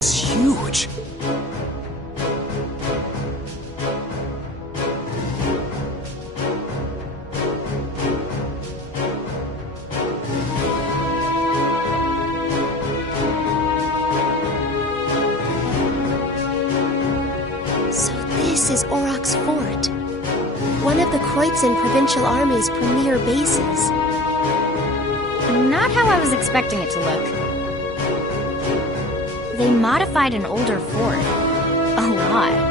It's huge. So this is Aurochs Fort, one of the Kreutzen Provincial Army's premier bases. Not how I was expecting it to look. They modified an older fort. A lot.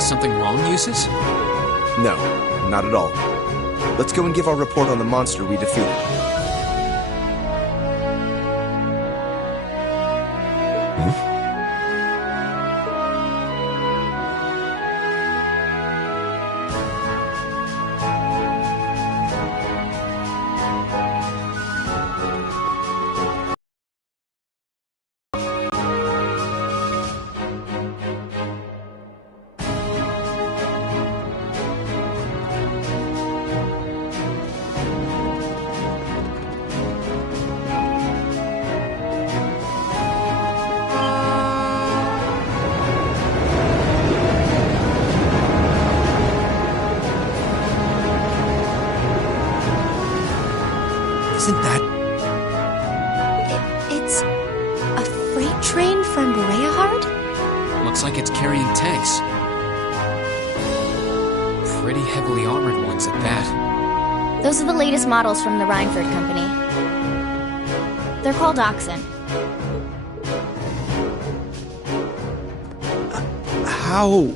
Something wrong, Eustace? No, not at all. Let's go and give our report on the monster we defeated. Isn't that... It's a freight train from Berehard? Looks like it's carrying tanks. Pretty heavily armored ones at that. Those are the latest models from the Reinford Company. They're called Oxen. How?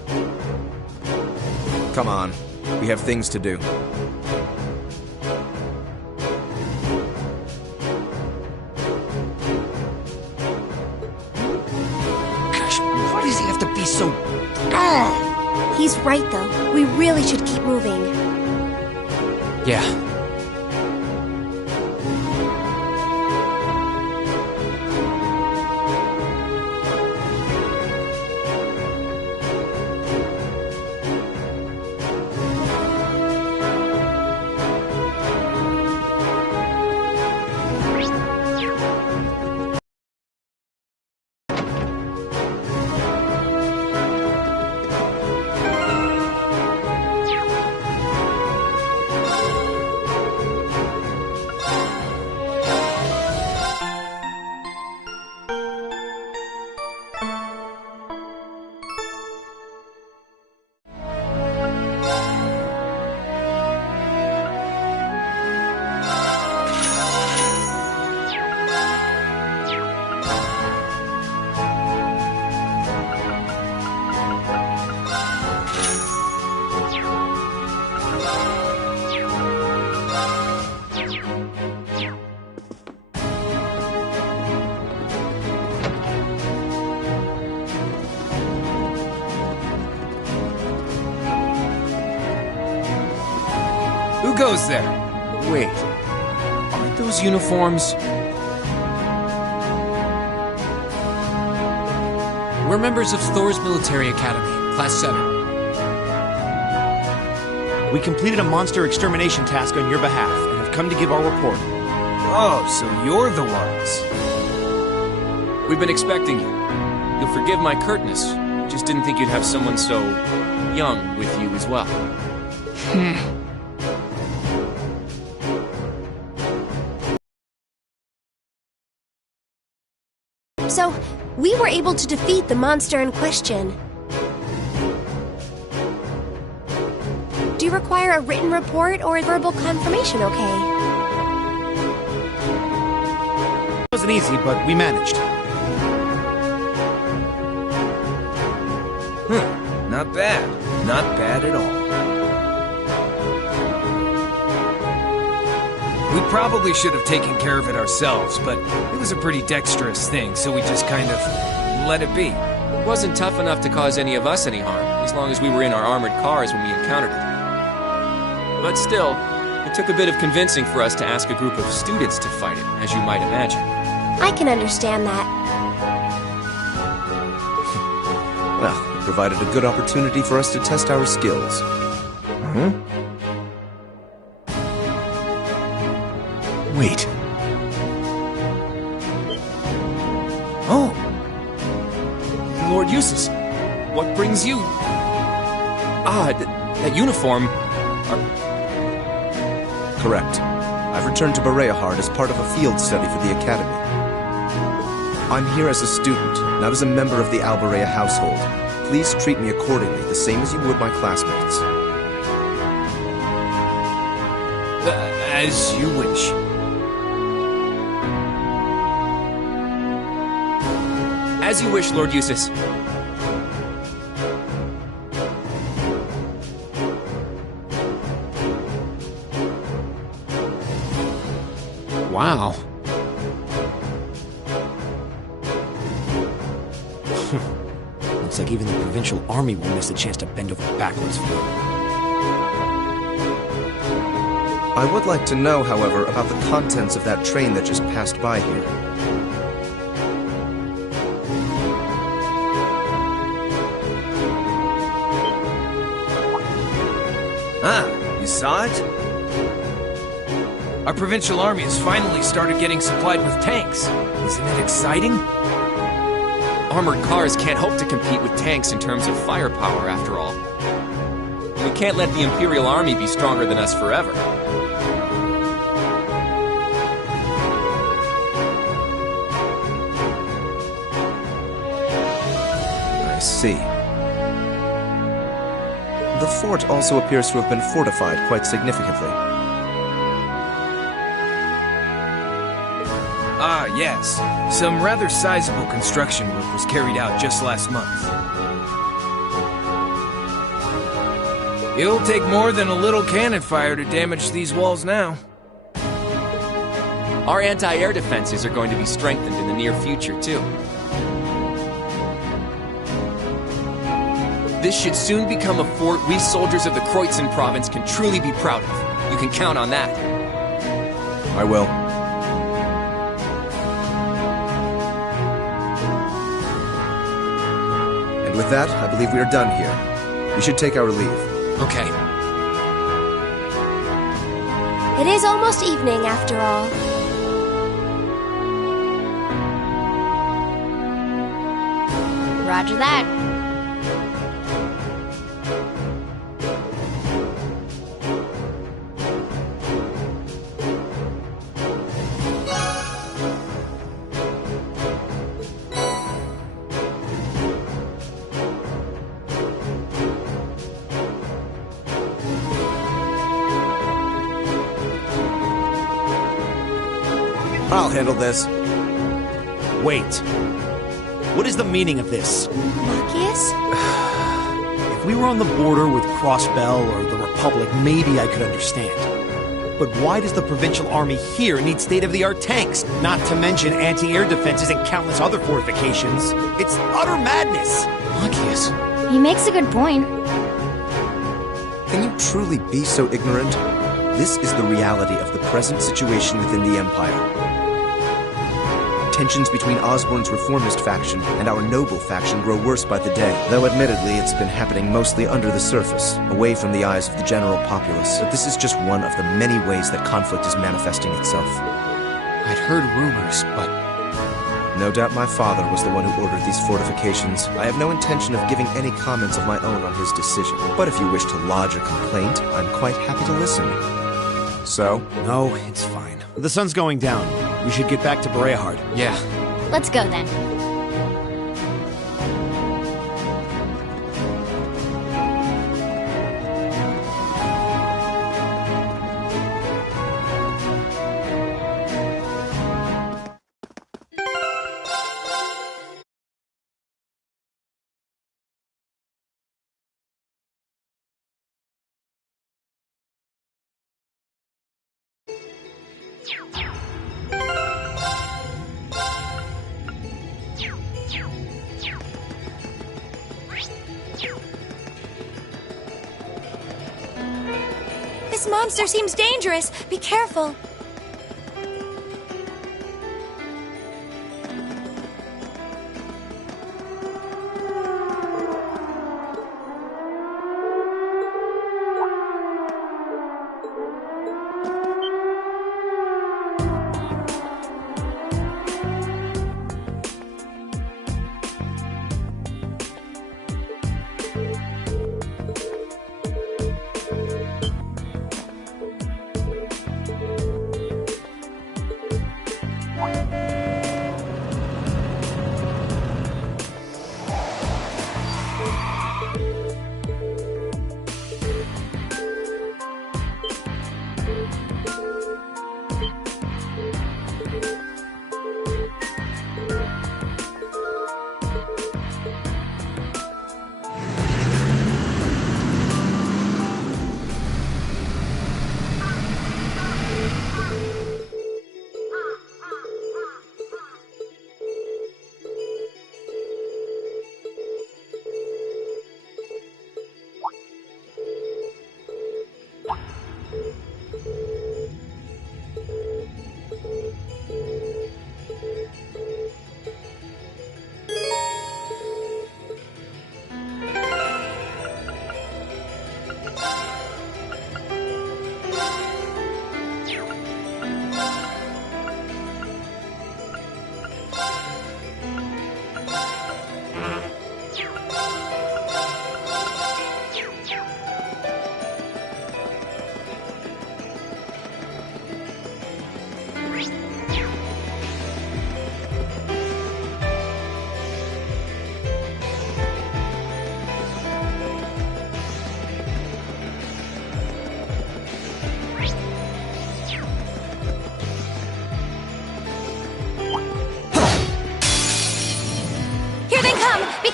Come on, we have things to do. Gosh, why does he have to be so... He's right, though. We really should keep moving. Yeah. Who goes there? Wait, aren't those uniforms? We're members of Thor's Military Academy, Class 7. We completed a monster extermination task on your behalf and have come to give our report. Oh, so you're the ones. We've been expecting you. You'll forgive my curtness. Just didn't think you'd have someone so young with you as well. So, we were able to defeat the monster in question. Do you require a written report or a verbal confirmation, okay? It wasn't easy, but we managed. Not bad. Not bad at all. We probably should have taken care of it ourselves, but it was a pretty dexterous thing, so we just kind of let it be. It wasn't tough enough to cause any of us any harm, as long as we were in our armored cars when we encountered it. But still, It took a bit of convincing for us to ask a group of students to fight it, as you might imagine. I can understand that. Well, it provided a good opportunity for us to test our skills. Wait. Oh! Lord Eustace, what brings you... that uniform... Correct. I've returned to Bereahard as part of a field study for the Academy. I'm here as a student, not as a member of the Alberea household. Please treat me accordingly, the same as you would my classmates. As you wish. As you wish, Lord Eustace. Wow. Looks like even the provincial army will miss a chance to bend over backwards for you. I would like to know, however, about the contents of that train that just passed by here. Ah, you saw it? Our provincial army has finally started getting supplied with tanks. Isn't it exciting? Armored cars can't hope to compete with tanks in terms of firepower, after all. We can't let the Imperial Army be stronger than us forever. I see. The fort also appears to have been fortified quite significantly. Ah, yes. Some rather sizable construction work was carried out just last month. It'll take more than a little cannon fire to damage these walls now. Our anti-air defenses are going to be strengthened in the near future, too. This should soon become a fort we soldiers of the Kreutzen province can truly be proud of. You can count on that. I will. And with that, I believe we are done here. We should take our leave. Okay. It is almost evening, after all. Roger that. I'll handle this. Wait. What is the meaning of this? Marcius? If we were on the border with Crossbell or the Republic, maybe I could understand. But why does the provincial army here need state-of-the-art tanks? Not to mention anti-air defenses and countless other fortifications. It's utter madness! Marcius. He makes a good point. Can you truly be so ignorant? This is the reality of the present situation within the Empire. Tensions between Osborn's reformist faction and our noble faction grow worse by the day, though admittedly it's been happening mostly under the surface, away from the eyes of the general populace. But this is just one of the many ways that conflict is manifesting itself. I'd heard rumors, but... No doubt my father was the one who ordered these fortifications. I have no intention of giving any comments of my own on his decision. But if you wish to lodge a complaint, I'm quite happy to listen. So? No, it's fine. The sun's going down. We should get back to Bereahard. Yeah. Let's go then. This This monster seems dangerous. Be careful.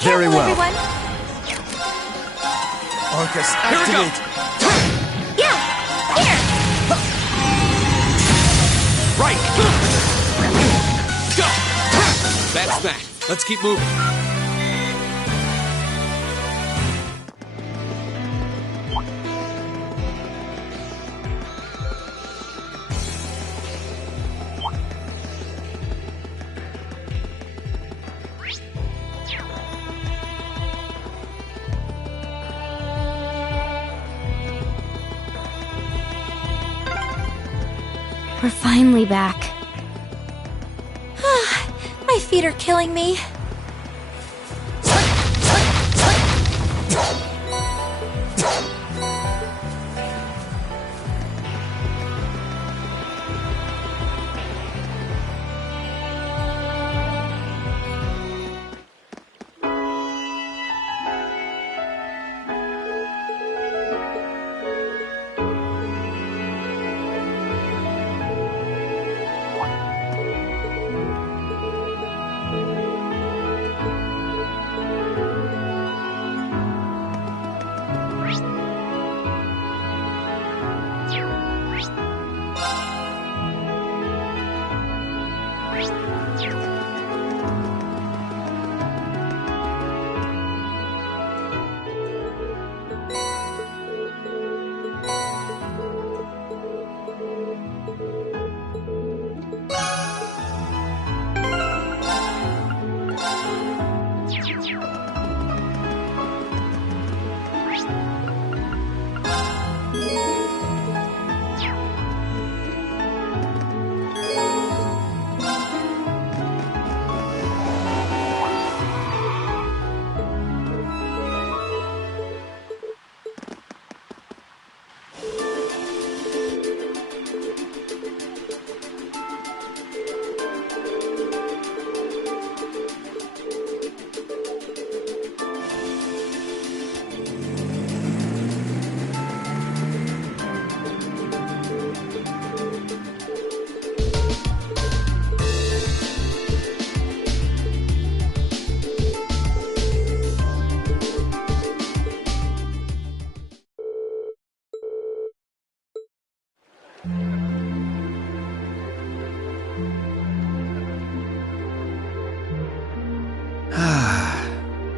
Very well. Everyone. Arcus, Here we go. activate! Yeah, here. Right! Go! That's that. Let's keep moving. We're finally back. My feet are killing me.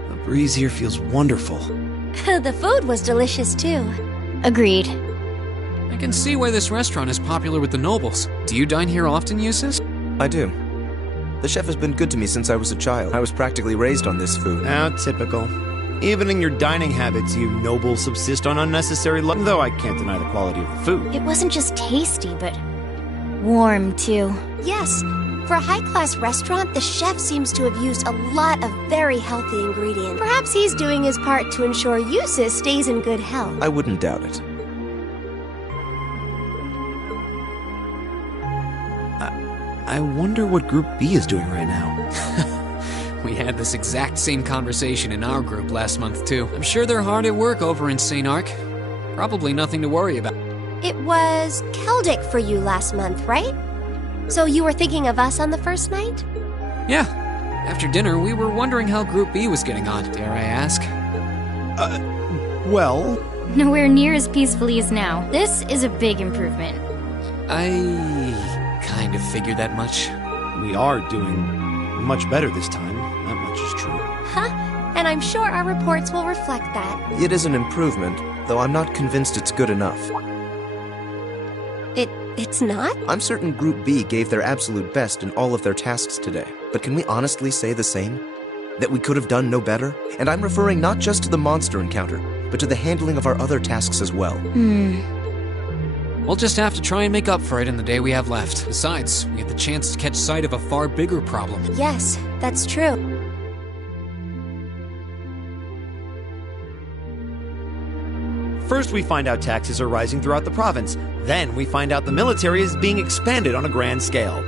The breeze here feels wonderful. The food was delicious too. Agreed. I can see why this restaurant is popular with the nobles. Do you dine here often, Eustace? I do. The chef has been good to me since I was a child. I was practically raised on this food. How typical. Even in your dining habits, you nobles subsist on unnecessary though I can't deny the quality of the food. It wasn't just tasty, but warm, too. Yes, for a high-class restaurant, the chef seems to have used a lot of very healthy ingredients. Perhaps he's doing his part to ensure Eustace stays in good health. I wouldn't doubt it. I wonder what Group B is doing right now. We had this exact same conversation in our group last month, too. I'm sure they're hard at work over in St. Arc. Probably nothing to worry about. It was Celtic for you last month, right? So you were thinking of us on the first night? Yeah. After dinner, we were wondering how Group B was getting on. Dare I ask? Well... Nowhere near as peacefully as now. This is a big improvement. I kind of figured that much. We are doing much better this time. That much is true. Huh? And I'm sure our reports will reflect that. It is an improvement, though I'm not convinced it's good enough. It's not? I'm certain Group B gave their absolute best in all of their tasks today. But can we honestly say the same? That we could have done no better? And I'm referring not just to the monster encounter, but to the handling of our other tasks as well. We'll just have to try and make up for it in the day we have left. Besides, we have the chance to catch sight of a far bigger problem. Yes, that's true. First we find out taxes are rising throughout the province. Then we find out the military is being expanded on a grand scale.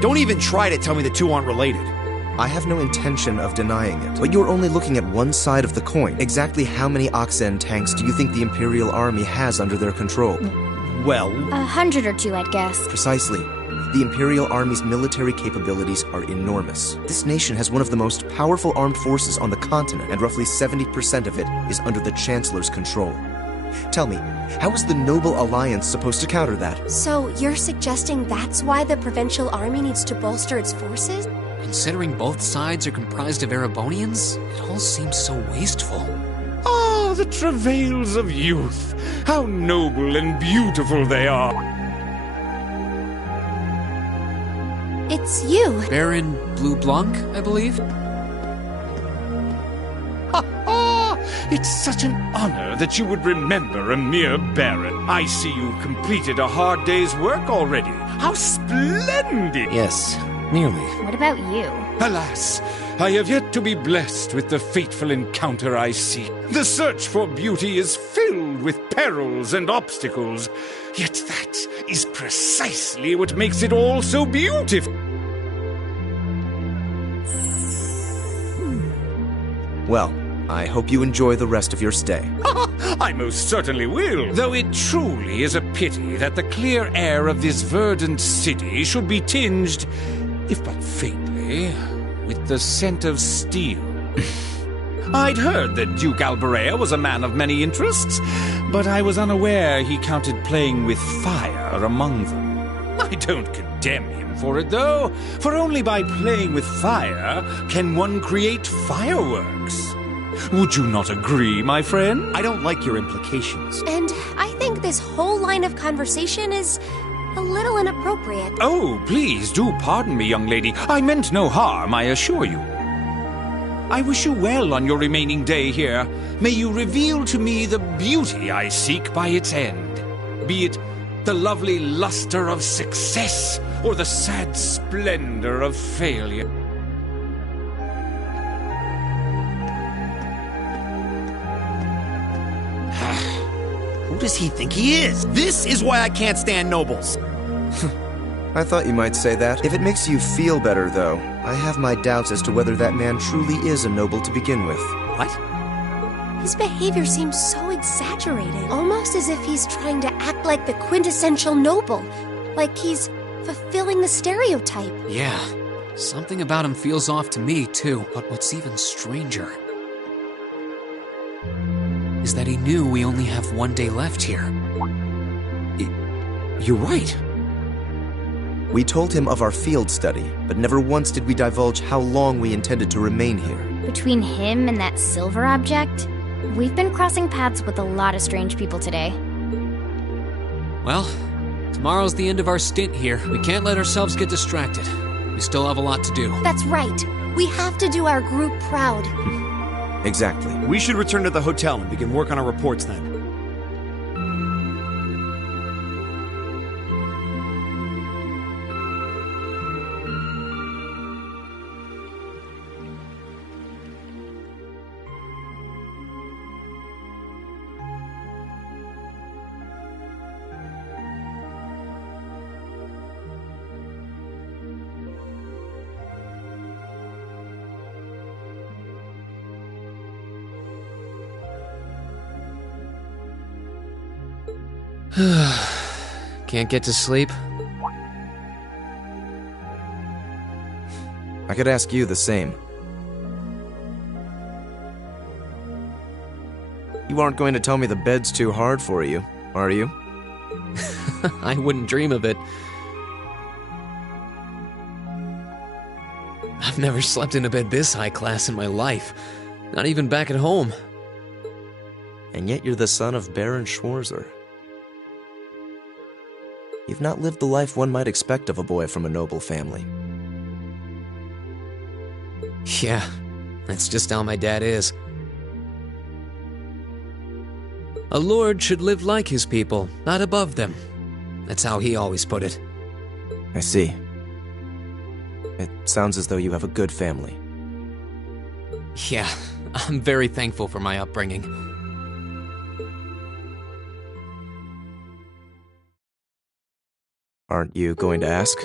Don't even try to tell me the two aren't related. I have no intention of denying it, but you're only looking at one side of the coin. Exactly how many Oxen tanks do you think the Imperial Army has under their control? Well... 100 or 2, I'd guess. Precisely. The Imperial Army's military capabilities are enormous. This nation has one of the most powerful armed forces on the continent, and roughly 70% of it is under the Chancellor's control. Tell me, how is the Noble Alliance supposed to counter that? So you're suggesting that's why the Provincial Army needs to bolster its forces? Considering both sides are comprised of Erebonians, it all seems so wasteful. Ah, the travails of youth! How noble and beautiful they are! It's you. Baron Blue Blanc, I believe? It's such an honor that you would remember a mere baron. I see you've completed a hard day's work already. How splendid! Yes, nearly. What about you? Alas, I have yet to be blessed with the fateful encounter I seek. The search for beauty is filled with perils and obstacles, yet that is precisely what makes it all so beautiful. Well, I hope you enjoy the rest of your stay. I most certainly will, though it truly is a pity that the clear air of this verdant city should be tinged, if but faintly, with the scent of steel. I'd heard that Duke Alberea was a man of many interests, but I was unaware he counted playing with fire among them. I don't condemn him for it, though, for only by playing with fire can one create fireworks. Would you not agree, my friend? I don't like your implications. And I think this whole line of conversation is a little inappropriate. Oh, please do pardon me, young lady. I meant no harm, I assure you. I wish you well on your remaining day here. May you reveal to me the beauty I seek by its end. Be it the lovely luster of success or the sad splendor of failure. Who does he think he is? This is why I can't stand nobles. I thought you might say that. If it makes you feel better, though, I have my doubts as to whether that man truly is a noble to begin with. What? His behavior seems so exaggerated, almost as if he's trying to act like the quintessential noble, like he's fulfilling the stereotype. Yeah, something about him feels off to me, too. But what's even stranger is that he knew we only have one day left here. You're right. We told him of our field study, but never once did we divulge how long we intended to remain here. Between him and that silver object, we've been crossing paths with a lot of strange people today. Well, tomorrow's the end of our stint here. We can't let ourselves get distracted. We still have a lot to do. That's right. We have to do our group proud. Exactly. We should return to the hotel and begin work on our reports then. Can't get to sleep? I could ask you the same. You aren't going to tell me the bed's too hard for you, are you? I wouldn't dream of it. I've never slept in a bed this high class in my life. Not even back at home. And yet you're the son of Baron Schwarzer. You've not lived the life one might expect of a boy from a noble family. Yeah, that's just how my dad is. A lord should live like his people, not above them. That's how he always put it. I see. It sounds as though you have a good family. Yeah, I'm very thankful for my upbringing. Aren't you going to ask?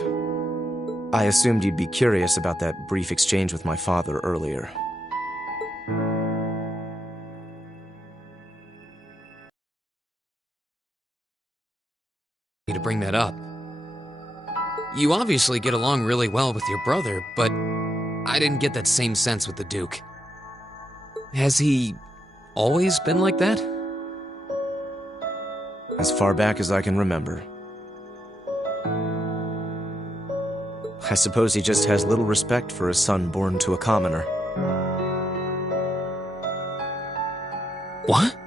I assumed you'd be curious about that brief exchange with my father earlier. To bring that up. You obviously get along really well with your brother, but I didn't get that same sense with the Duke. Has he always been like that? As far back as I can remember. I suppose he just has little respect for a son born to a commoner. What?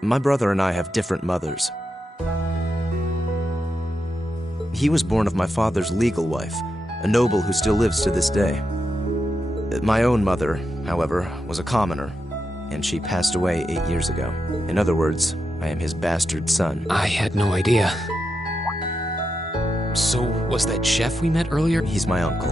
My brother and I have different mothers. He was born of my father's legal wife, a noble who still lives to this day. My own mother, however, was a commoner, and she passed away 8 years ago. In other words, I am his bastard son. I had no idea. So, was that chef we met earlier? He's my uncle.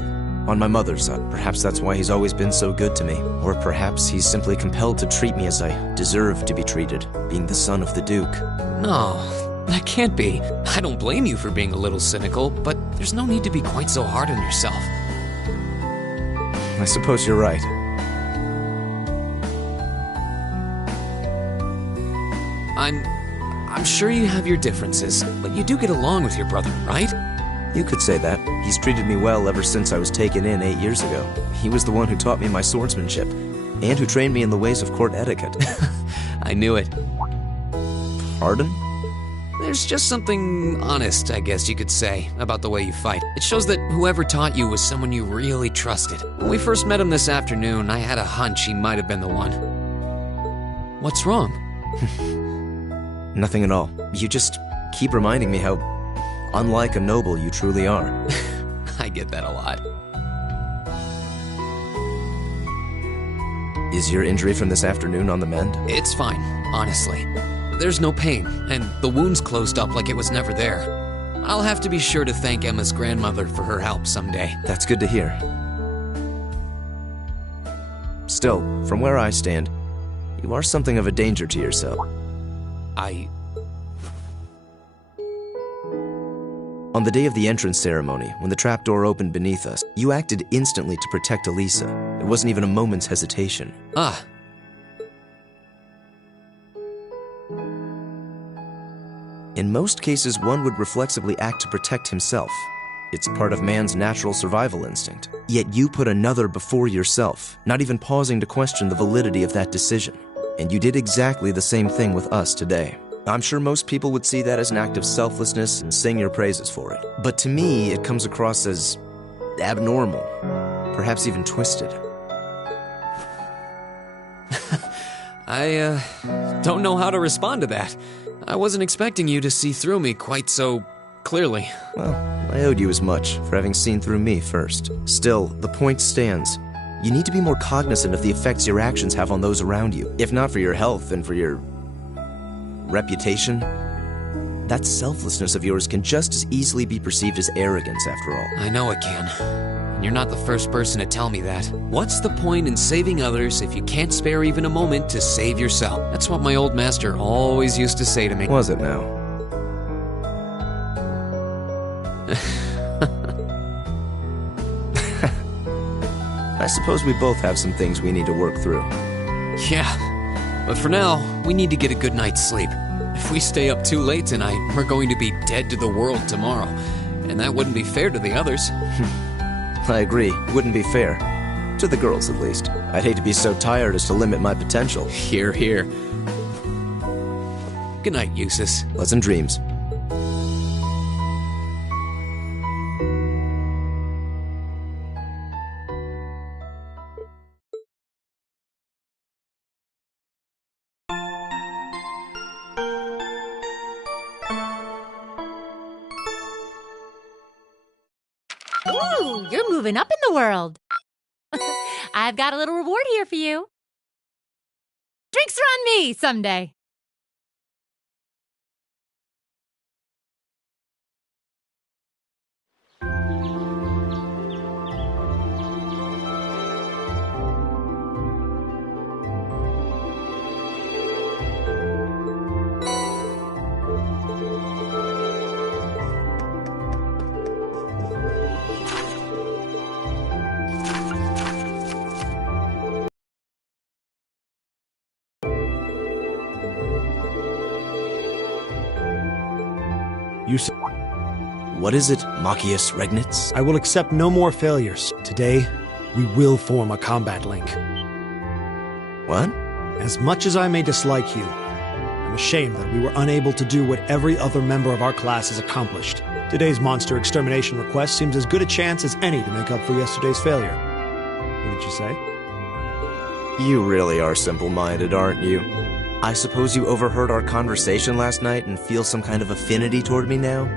On my mother's side. Perhaps that's why he's always been so good to me. Or perhaps he's simply compelled to treat me as I deserve to be treated, being the son of the Duke. No, that can't be. I don't blame you for being a little cynical, but there's no need to be quite so hard on yourself. I suppose you're right. I'm sure you have your differences, but you do get along with your brother, right? You could say that. He's treated me well ever since I was taken in 8 years ago. He was the one who taught me my swordsmanship, and who trained me in the ways of court etiquette. I knew it. Pardon? There's just something honest, I guess you could say, about the way you fight. It shows that whoever taught you was someone you really trusted. When we first met him this afternoon, I had a hunch he might have been the one. What's wrong? Nothing at all. You just keep reminding me how unlike a noble you truly are. I get that a lot. Is your injury from this afternoon on the mend? It's fine, honestly. There's no pain, and the wound's closed up like it was never there. I'll have to be sure to thank Emma's grandmother for her help someday. That's good to hear. Still, from where I stand, you are something of a danger to yourself. On the day of the entrance ceremony, when the trapdoor opened beneath us, you acted instantly to protect Elisa. There wasn't even a moment's hesitation. Ah. In most cases, one would reflexively act to protect himself. It's part of man's natural survival instinct. Yet you put another before yourself, not even pausing to question the validity of that decision. And you did exactly the same thing with us today. I'm sure most people would see that as an act of selflessness and sing your praises for it. But to me, it comes across as abnormal, perhaps even twisted. I don't know how to respond to that. I wasn't expecting you to see through me quite so clearly. Well, I owed you as much for having seen through me first. Still, the point stands. You need to be more cognizant of the effects your actions have on those around you. If not for your health and for your reputation, that selflessness of yours can just as easily be perceived as arrogance, after all. I know it can. And you're not the first person to tell me that. What's the point in saving others if you can't spare even a moment to save yourself? That's what my old master always used to say to me. Was it now? I suppose we both have some things we need to work through. Yeah, but for now, we need to get a good night's sleep. If we stay up too late tonight, we're going to be dead to the world tomorrow. And that wouldn't be fair to the others. I agree, it wouldn't be fair. To the girls, at least. I'd hate to be so tired as to limit my potential. Hear, hear. Good night, Eustace. Pleasant dreams. Ooh, you're moving up in the world. I've got a little reward here for you. Drinks are on me someday. What is it, Machias Regnitz? I will accept no more failures. Today, we will form a combat link. What? As much as I may dislike you, I'm ashamed that we were unable to do what every other member of our class has accomplished. Today's monster extermination request seems as good a chance as any to make up for yesterday's failure. What did you say? You really are simple-minded, aren't you? I suppose you overheard our conversation last night and feel some kind of affinity toward me now?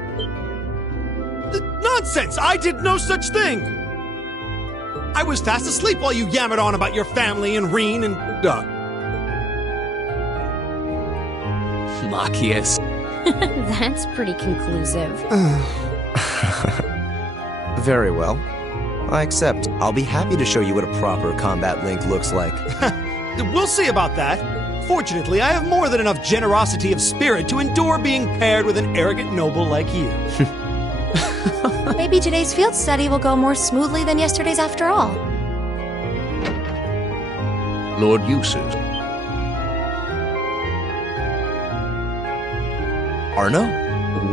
Nonsense! I did no such thing! I was fast asleep while you yammered on about your family and Reen and... Machias. That's pretty conclusive. Very well. I accept. I'll be happy to show you what a proper combat link looks like. We'll see about that. Fortunately, I have more than enough generosity of spirit to endure being paired with an arrogant noble like you. Maybe today's field study will go more smoothly than yesterday's after all. Lord Eustace. Arno?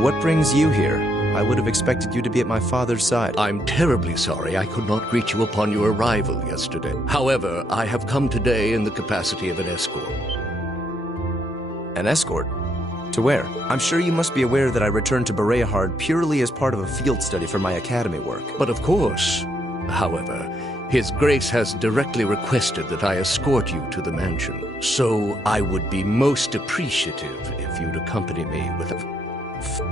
What brings you here? I would have expected you to be at my father's side. I'm terribly sorry I could not greet you upon your arrival yesterday. However, I have come today in the capacity of an escort. An escort? To where? I'm sure you must be aware that I returned to Bereahard purely as part of a field study for my academy work. But of course. However, His Grace has directly requested that I escort you to the mansion. So I would be most appreciative if you'd accompany me with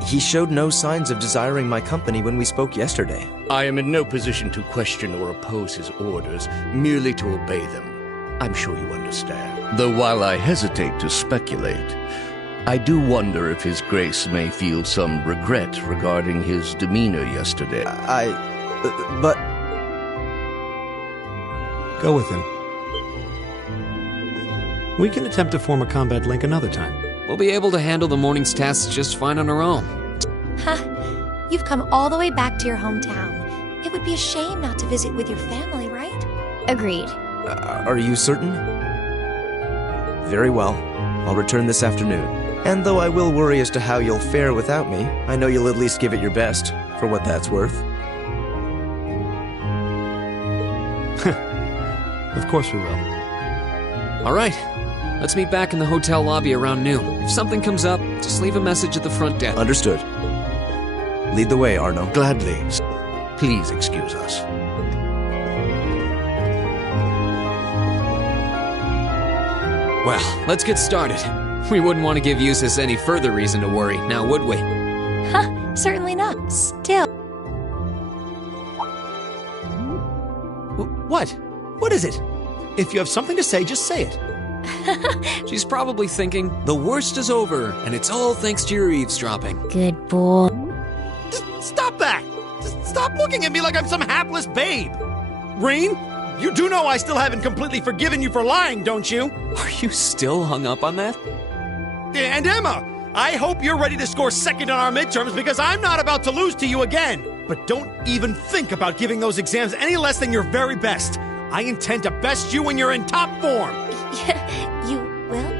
He showed no signs of desiring my company when we spoke yesterday. I am in no position to question or oppose his orders, merely to obey them. I'm sure you understand. Though while I hesitate to speculate, I do wonder if His Grace may feel some regret regarding his demeanor yesterday. But... Go with him. We can attempt to form a combat link another time. We'll be able to handle the morning's tasks just fine on our own. Ha! You've come all the way back to your hometown. It would be a shame not to visit with your family, right? Agreed. Are you certain? Very well. I'll return this afternoon. And though I will worry as to how you'll fare without me, I know you'll at least give it your best, for what that's worth. Of course we will. All right. Let's meet back in the hotel lobby around noon. If something comes up, just leave a message at the front desk. Understood. Lead the way, Arno. Gladly. Please excuse us. Well, let's get started. We wouldn't want to give Eustace any further reason to worry, now would we? Huh, certainly not. Still. What? What is it? If you have something to say, just say it. She's probably thinking, the worst is over, and it's all thanks to your eavesdropping. Good boy. Just stop that! Just stop looking at me like I'm some hapless babe! Rain, you do know I still haven't completely forgiven you for lying, don't you? Are you still hung up on that? And Emma, I hope you're ready to score second on our midterms because I'm not about to lose to you again. But don't even think about giving those exams any less than your very best. I intend to best you when you're in top form. You will?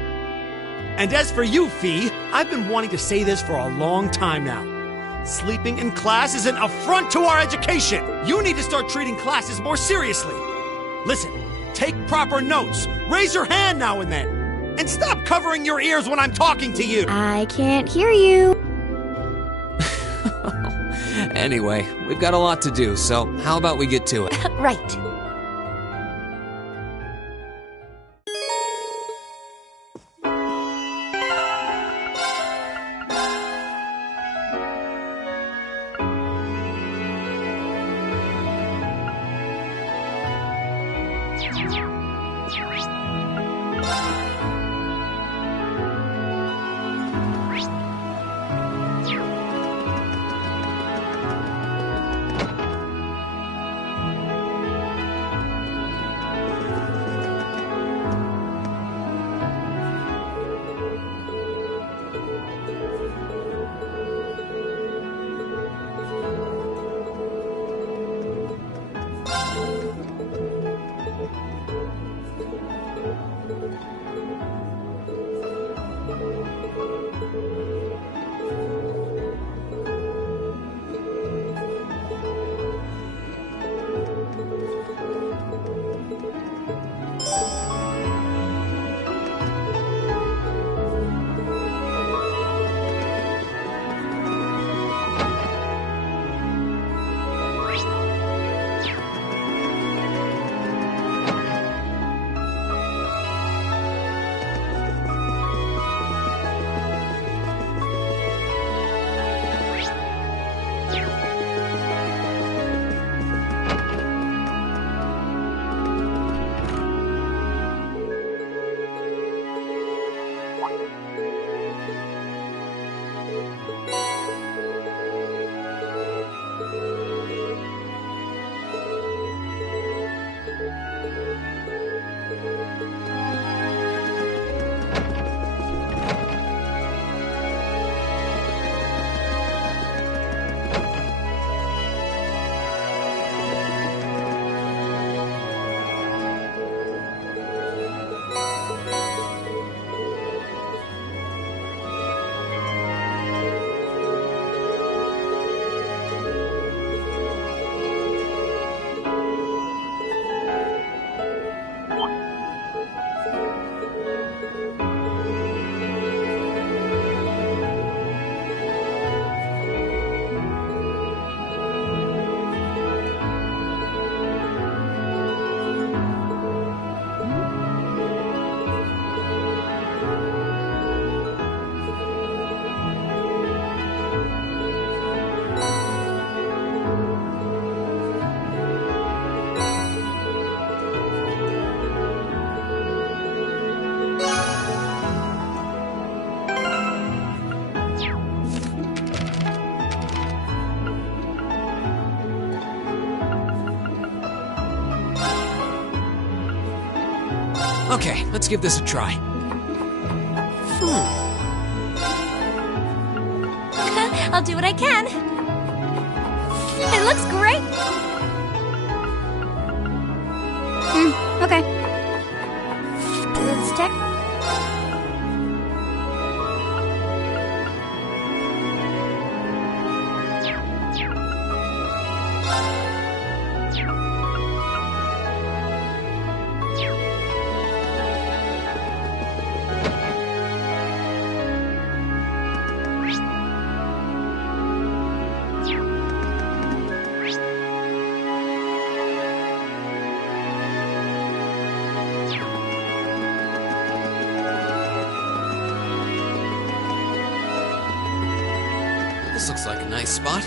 And as for you, Fee, I've been wanting to say this for a long time now. Sleeping in class is an affront to our education. You need to start treating classes more seriously. Listen, take proper notes. Raise your hand now and then. And stop covering your ears when I'm talking to you. I can't hear you. Anyway, we've got a lot to do, so how about we get to it? Right. Okay, let's give this a try. I'll do what I can. It looks great. Okay. Let's check. This looks like a nice spot.